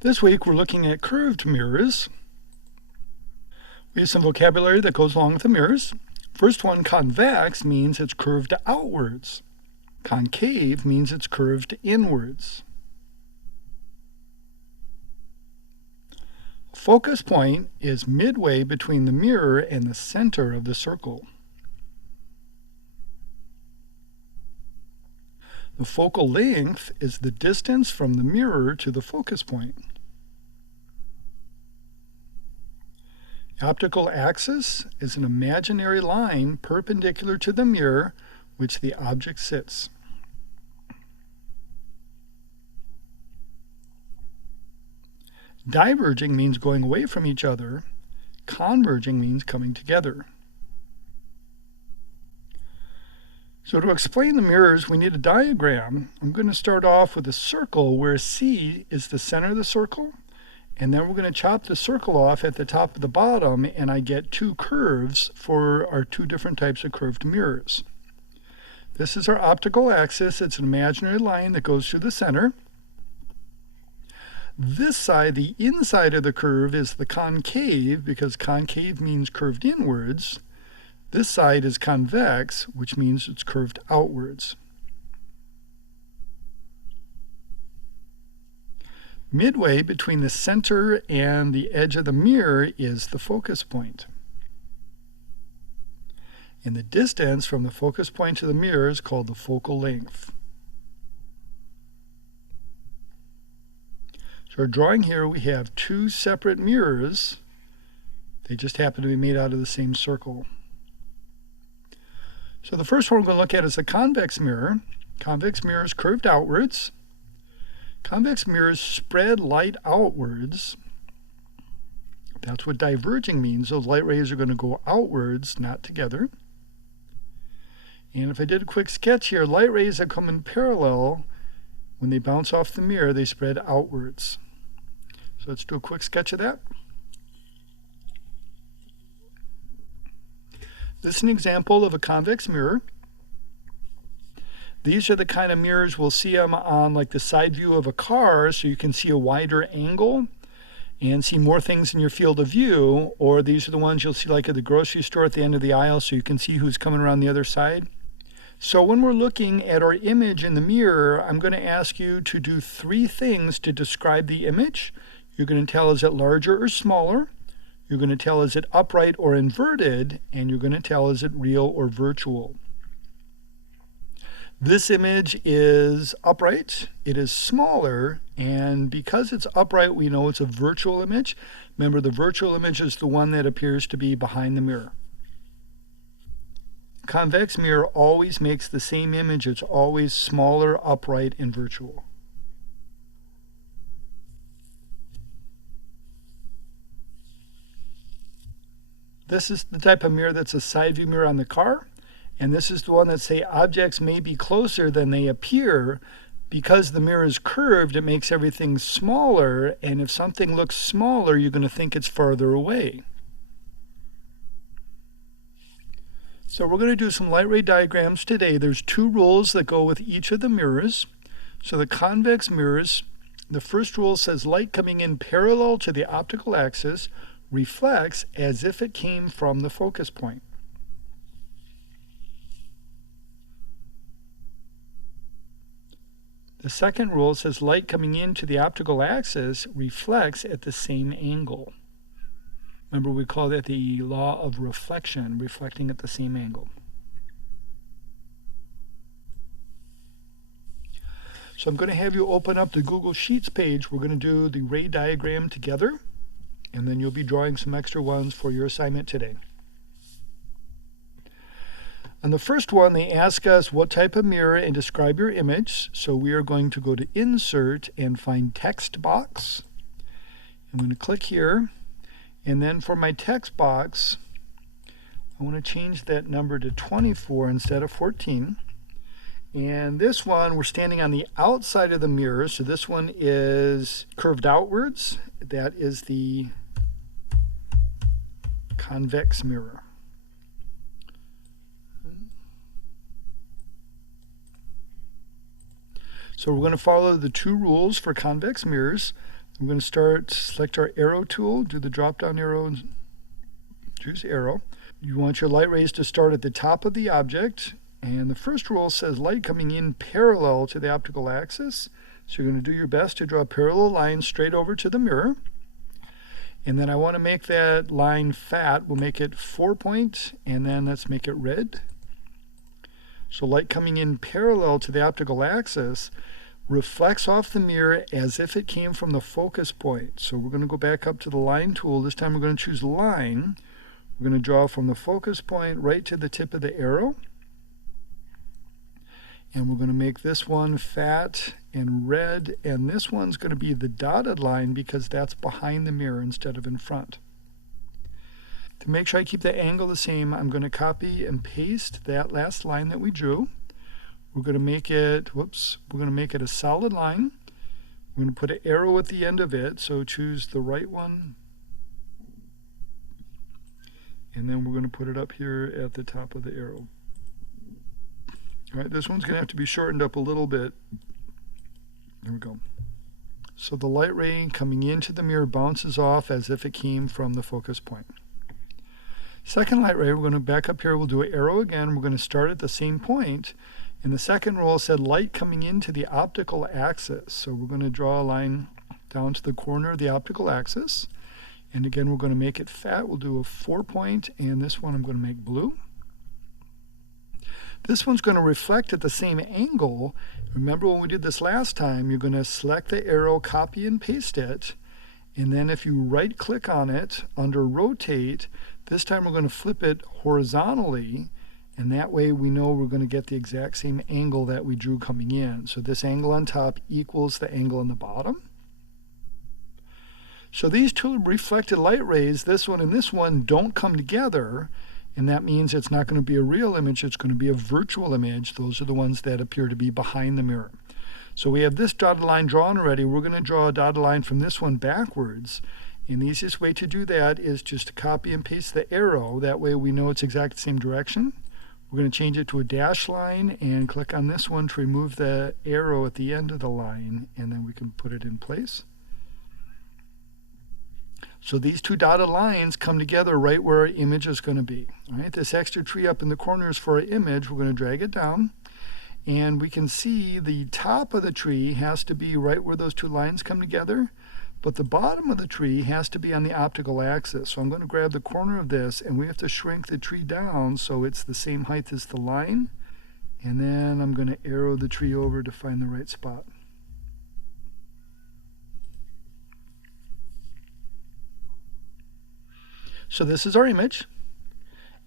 This week we're looking at curved mirrors. We have some vocabulary that goes along with the mirrors. First one, convex, means it's curved outwards. Concave means it's curved inwards. Focus point is midway between the mirror and the center of the circle. The focal length is the distance from the mirror to the focus point. Optical axis is an imaginary line perpendicular to the mirror which the object sits. Diverging means going away from each other. Converging means coming together. So to explain the mirrors, we need a diagram. I'm going to start off with a circle where C is the center of the circle, and then we're going to chop the circle off at the top of the bottom, and I get two curves for our two different types of curved mirrors. This is our optical axis. It's an imaginary line that goes through the center. This side, the inside of the curve, is the concave, because concave means curved inwards. This side is convex, which means it's curved outwards. Midway between the center and the edge of the mirror is the focus point. And the distance from the focus point to the mirror is called the focal length. So our drawing here, we have two separate mirrors. They just happen to be made out of the same circle. So the first one we're going to look at is a convex mirror. Convex mirror is curved outwards. Convex mirrors spread light outwards. That's what diverging means. Those light rays are going to go outwards, not together. And if I did a quick sketch here, light rays that come in parallel, when they bounce off the mirror, they spread outwards. So let's do a quick sketch of that. This is an example of a convex mirror. These are the kind of mirrors we'll see them on like the side view of a car, so you can see a wider angle and see more things in your field of view. Or these are the ones you'll see like at the grocery store at the end of the aisle, so you can see who's coming around the other side. So when we're looking at our image in the mirror, I'm going to ask you to do three things to describe the image. You're going to tell, is it larger or smaller? You're going to tell, is it upright or inverted? And you're going to tell, is it real or virtual? This image is upright. It is smaller, and because it's upright, we know it's a virtual image. Remember, the virtual image is the one that appears to be behind the mirror. Convex mirror always makes the same image. It's always smaller, upright, and virtual. This is the type of mirror that's a side view mirror on the car. And this is the one that say objects may be closer than they appear. Because the mirror is curved, it makes everything smaller. And if something looks smaller, you're going to think it's farther away. So we're going to do some light ray diagrams today. There's two rules that go with each of the mirrors. So the convex mirrors, the first rule says light coming in parallel to the optical axis reflects as if it came from the focus point. The second rule says light coming into the optical axis reflects at the same angle. Remember, we call that the law of reflection, reflecting at the same angle. So I'm going to have you open up the Google Sheets page. We're going to do the ray diagram together, and then you'll be drawing some extra ones for your assignment today. On the first one, they ask us what type of mirror and describe your image. So we are going to go to Insert and find Text Box. I'm going to click here. And then for my text box, I want to change that number to 24 instead of 14. And this one, we're standing on the outside of the mirror. So this one is curved outwards. That is the convex mirror. So we're going to follow the two rules for convex mirrors. We're going to select our arrow tool, do the drop down arrow and choose arrow. You want your light rays to start at the top of the object, and the first rule says light coming in parallel to the optical axis. So you're going to do your best to draw a parallel line straight over to the mirror. And then I want to make that line fat. We'll make it 4 point, and then let's make it red. So light coming in parallel to the optical axis reflects off the mirror as if it came from the focus point. So we're going to go back up to the line tool. This time we're going to choose line. We're going to draw from the focus point right to the tip of the arrow. And we're going to make this one fat and red, and this one's going to be the dotted line because that's behind the mirror instead of in front. To make sure I keep the angle the same, I'm going to copy and paste that last line that we drew. We're going to make it, we're going to make it a solid line. We're going to put an arrow at the end of it, so choose the right one. And then we're going to put it up here at the top of the arrow. All right, this one's going to have to be shortened up a little bit. There we go. So the light ray coming into the mirror bounces off as if it came from the focus point. Second light ray, we're going to back up here. We'll do an arrow again. We're going to start at the same point. And the second rule said light coming into the optical axis. So we're going to draw a line down to the corner of the optical axis. And again, we're going to make it fat. We'll do a 4 point, and this one I'm going to make blue. This one's going to reflect at the same angle. Remember when we did this last time, you're going to select the arrow, copy and paste it, and then if you right click on it under rotate, this time we're going to flip it horizontally, and that way we know we're going to get the exact same angle that we drew coming in. So this angle on top equals the angle on the bottom. So these two reflected light rays, this one and this one, don't come together. And that means it's not going to be a real image, it's going to be a virtual image. Those are the ones that appear to be behind the mirror. So we have this dotted line drawn already. We're going to draw a dotted line from this one backwards. And the easiest way to do that is just to copy and paste the arrow. That way we know it's exactly the same direction. We're going to change it to a dash line and click on this one to remove the arrow at the end of the line, and then we can put it in place. So these two dotted lines come together right where our image is going to be. All right, this extra tree up in the corner is for our image. We're going to drag it down, and we can see the top of the tree has to be right where those two lines come together, but the bottom of the tree has to be on the optical axis. So I'm going to grab the corner of this, and we have to shrink the tree down so it's the same height as the line, and then I'm going to arrow the tree over to find the right spot. So this is our image,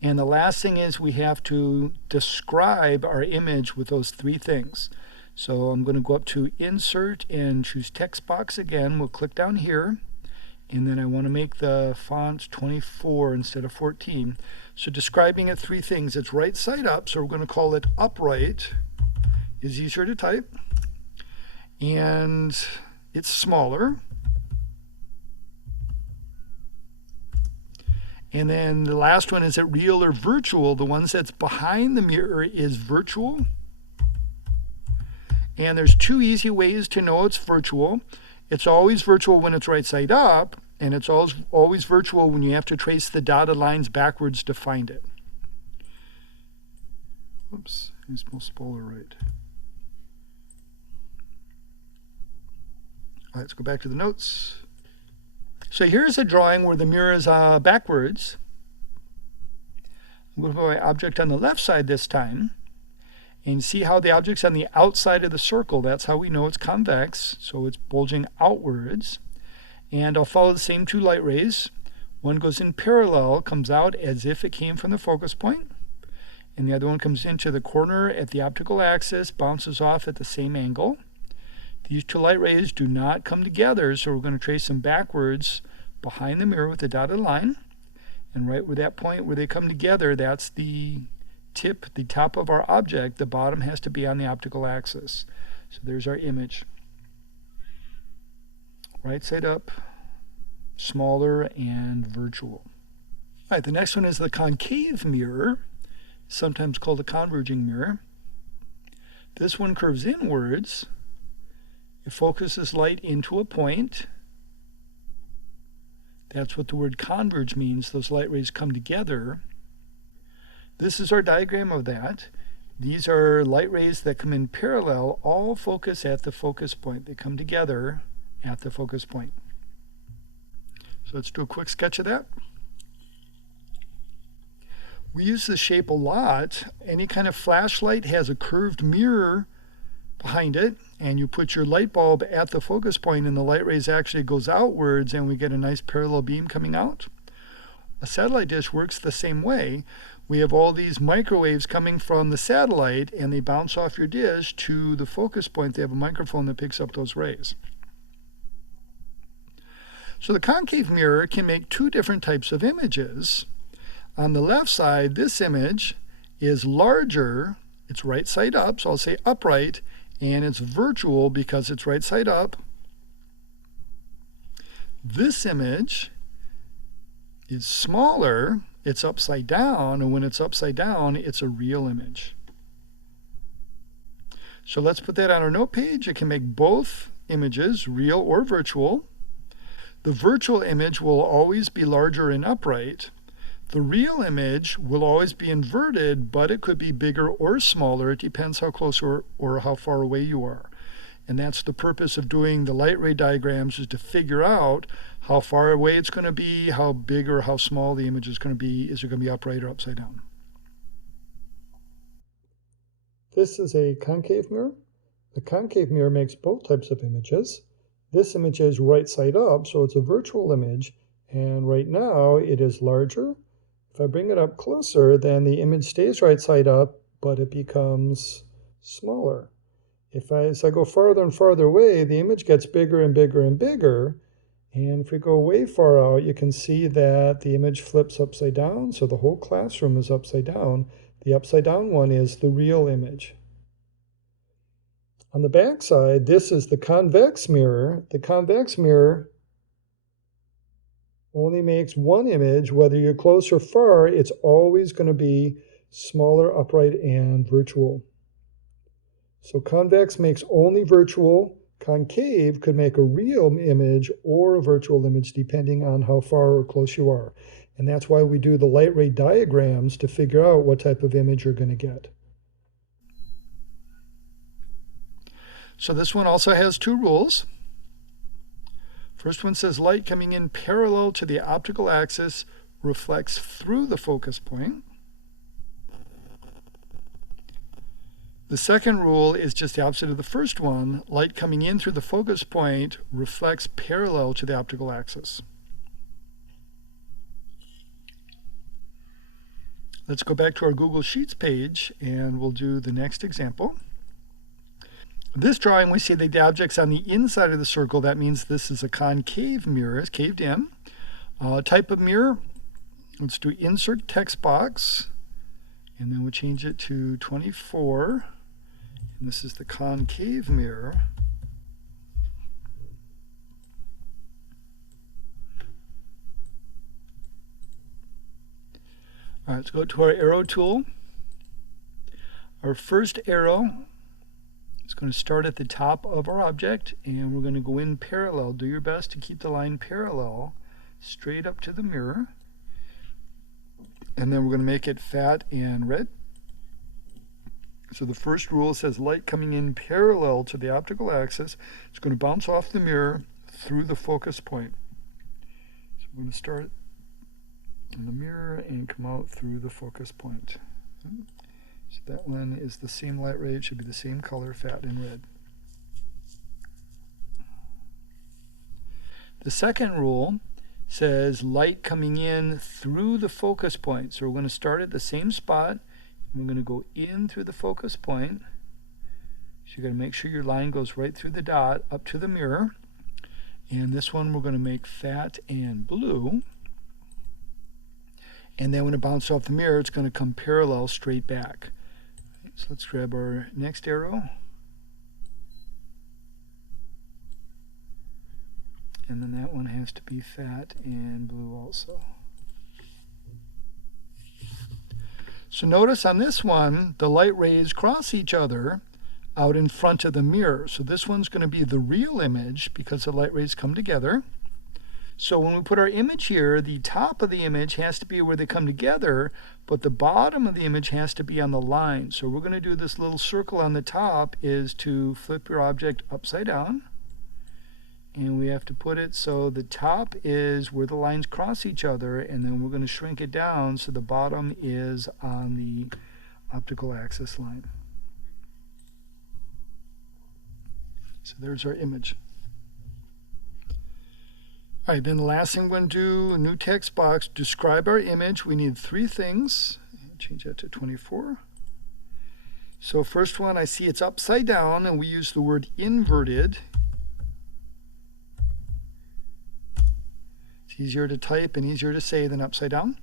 and the last thing is we have to describe our image with those three things. So I'm going to go up to Insert and choose Text Box again. We'll click down here, and then I want to make the font 24 instead of 14. So describing it, three things. It's right side up, so we're going to call it upright. Is easier to type, and it's smaller. And then the last one, is it real or virtual? The ones that's behind the mirror is virtual. And there's two easy ways to know it's virtual. It's always virtual when it's right side up, and it's always virtual when you have to trace the dotted lines backwards to find it. Oops, I spelled spoiler right. All right, let's go back to the notes. So here's a drawing where the mirror is backwards. I'm going to put my object on the left side this time, and see how the object's on the outside of the circle. That's how we know it's convex, so it's bulging outwards. And I'll follow the same two light rays. One goes in parallel, comes out as if it came from the focus point, and the other one comes into the corner at the optical axis, bounces off at the same angle. These two light rays do not come together, so we're going to trace them backwards behind the mirror with a dotted line. And right where that point where they come together, that's the tip, the top of our object. The bottom has to be on the optical axis. So there's our image. Right side up, smaller and virtual. All right, the next one is the concave mirror, sometimes called a converging mirror. This one curves inwards. It focuses light into a point, That's what the word converge means. Those light rays come together. This is our diagram of that. These are light rays that come in parallel, all focus at the focus point. They come together at the focus point. So let's do a quick sketch of that. We use this shape a lot. Any kind of flashlight has a curved mirror behind it, and you put your light bulb at the focus point and the light rays actually goes outwards and we get a nice parallel beam coming out. A satellite dish works the same way. We have all these microwaves coming from the satellite and they bounce off your dish to the focus point. They have a microphone that picks up those rays. So the concave mirror can make two different types of images. On the left side, this image is larger. It's right side up, so I'll say upright, and it's virtual because it's right side up. This image is smaller. It's upside down, and when it's upside down, it's a real image. So let's put that on our note page. It can make both images, real or virtual. The virtual image will always be larger and upright. The real image will always be inverted, but it could be bigger or smaller. It depends how close or how far away you are. And that's the purpose of doing the light ray diagrams, is to figure out how far away it's going to be, how big or how small the image is going to be. Is it going to be upright or upside down? This is a concave mirror. The concave mirror makes both types of images. This image is right side up, so it's a virtual image, and right now it is larger. If I bring it up closer, then the image stays right side up, but it becomes smaller. As I go farther and farther away, the image gets bigger and bigger and bigger. And if we go way far out, you can see that the image flips upside down, so the whole classroom is upside down. The upside down one is the real image. On the back side, this is the convex mirror. The convex mirror only makes one image. Whether you're close or far, it's always going to be smaller, upright, and virtual. So convex makes only virtual. Concave could make a real image or a virtual image depending on how far or close you are. And that's why we do the light ray diagrams, to figure out what type of image you're going to get. So this one also has two rules. First one says light coming in parallel to the optical axis reflects through the focus point. The second rule is just the opposite of the first one. Light coming in through the focus point reflects parallel to the optical axis. Let's go back to our Google Sheets page and we'll do the next example. This drawing, we see the object's on the inside of the circle. That means this is a concave mirror. It's caved in. Type of mirror, let's do insert text box, and then we'll change it to 24. And this is the concave mirror. All right, let's go to our arrow tool. Our first arrow is going to start at the top of our object, and we're going to go in parallel. Do your best to keep the line parallel straight up to the mirror. And then we're going to make it fat and red. So the first rule says light coming in parallel to the optical axis. It's going to bounce off the mirror through the focus point. So we're going to start in the mirror and come out through the focus point. So that one is the same light ray. It should be the same color, fat and red. The second rule says light coming in through the focus point. So we're going to start at the same spot. We're going to go in through the focus point. So you're going to make sure your line goes right through the dot up to the mirror. And this one we're going to make fat and blue. And then when it bounces off the mirror, it's going to come parallel straight back. So let's grab our next arrow. And then that one has to be fat and blue also. So notice on this one, the light rays cross each other out in front of the mirror. So this one's going to be the real image because the light rays come together. So when we put our image here, the top of the image has to be where they come together, but the bottom of the image has to be on the line. So we're going to do this little circle on the top is to flip your object upside down. And we have to put it so the top is where the lines cross each other, and then we're going to shrink it down so the bottom is on the optical axis line. So there's our image. All right, then the last thing we're going to do, a new text box, describe our image. We need 3 things. Change that to 24. So first one, I see it's upside down, and we use the word inverted. It's easier to type and easier to say than upside down.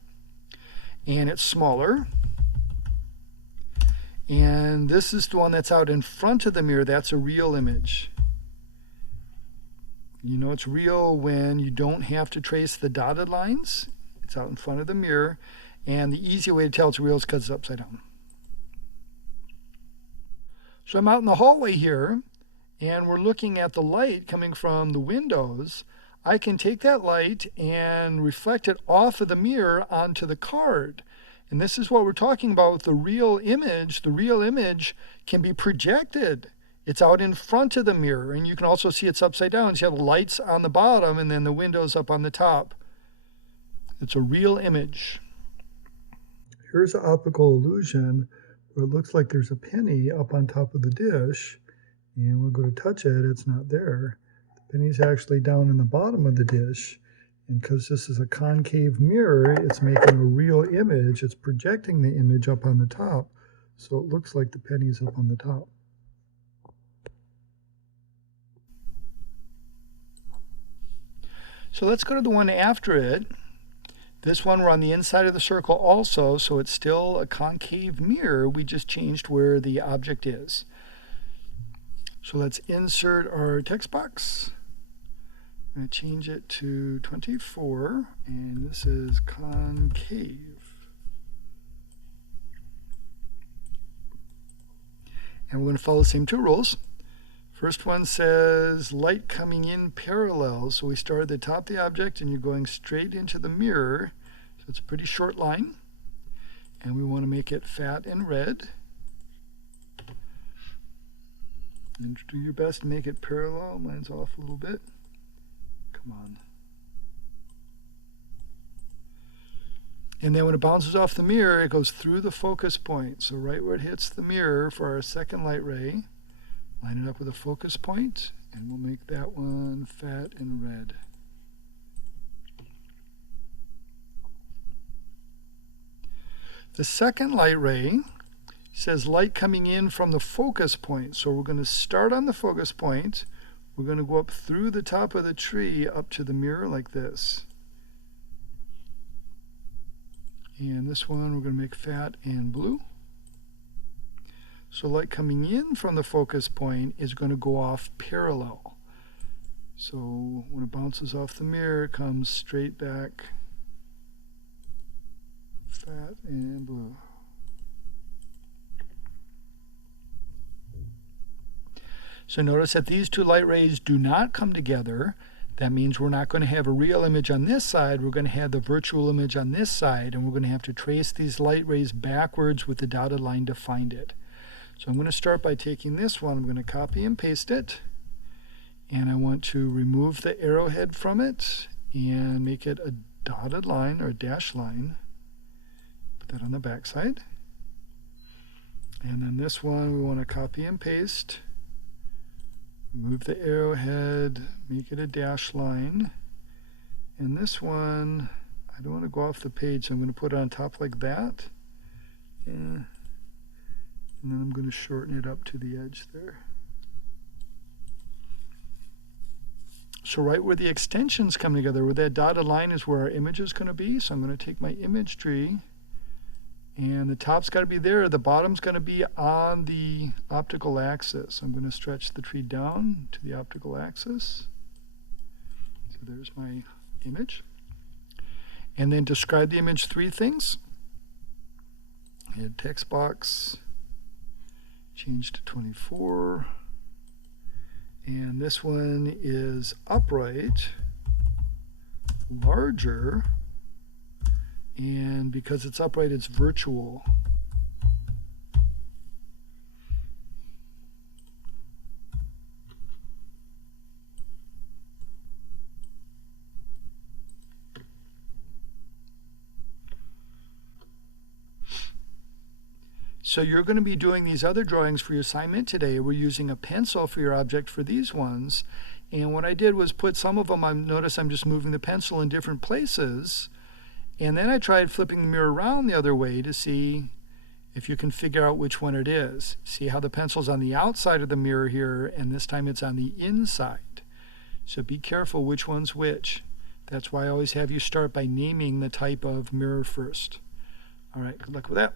And it's smaller. And this is the one that's out in front of the mirror. That's a real image. You know it's real when you don't have to trace the dotted lines. It's out in front of the mirror. And the easy way to tell it's real is because it's upside down. So I'm out in the hallway here, and we're looking at the light coming from the windows. I can take that light and reflect it off of the mirror onto the card. And this is what we're talking about with the real image. The real image can be projected. It's out in front of the mirror, and you can also see it's upside down. So you have lights on the bottom and then the windows up on the top. It's a real image. Here's an optical illusion where it looks like there's a penny up on top of the dish, and we'll go to touch it, it's not there. The penny's actually down in the bottom of the dish, and because this is a concave mirror, it's making a real image. It's projecting the image up on the top, so it looks like the penny's up on the top. So let's go to the one after it. This one, we're on the inside of the circle also, so it's still a concave mirror. We just changed where the object is. So let's insert our text box. I'm going to change it to 24, and this is concave. And we're going to follow the same 2 rules. First one says light coming in parallel. So we start at the top of the object and you're going straight into the mirror. So it's a pretty short line. And we want to make it fat and red. And do your best to make it parallel. Mine's off a little bit. Come on. And then when it bounces off the mirror, it goes through the focus point. So right where it hits the mirror for our second light ray, line it up with a focus point, and we'll make that one fat and red. The second light ray says light coming in from the focus point. So we're going to start on the focus point. We're going to go up through the top of the tree up to the mirror like this. And this one we're going to make fat and blue. So light coming in from the focus point is going to go off parallel. So when it bounces off the mirror, it comes straight back, fat and blue. So notice that these 2 light rays do not come together. That means we're not going to have a real image on this side. We're going to have the virtual image on this side, and we're going to have to trace these light rays backwards with the dotted line to find it. So I'm going to start by taking this one. I'm going to copy and paste it. And I want to remove the arrowhead from it and make it a dotted line or a dashed line. Put that on the back side. And then this one we want to copy and paste. Remove the arrowhead, make it a dashed line. And this one, I don't want to go off the page, so I'm going to put it on top like that. Yeah. And then I'm going to shorten it up to the edge there. So right where the extensions come together, where that dotted line is where our image is going to be. So I'm going to take my image tree, and the top's got to be there. The bottom's going to be on the optical axis. I'm going to stretch the tree down to the optical axis. So there's my image. And then describe the image 3 things. Hit text box. Change to 24, and this one is upright, larger, and because it's upright, it's virtual. So you're going to be doing these other drawings for your assignment today. We're using a pencil for your object for these ones. And what I did was put some of them, notice I'm just moving the pencil in different places. And then I tried flipping the mirror around the other way to see if you can figure out which one it is. See how the pencil's on the outside of the mirror here, and this time it's on the inside. So be careful which one's which. That's why I always have you start by naming the type of mirror first. All right, good luck with that.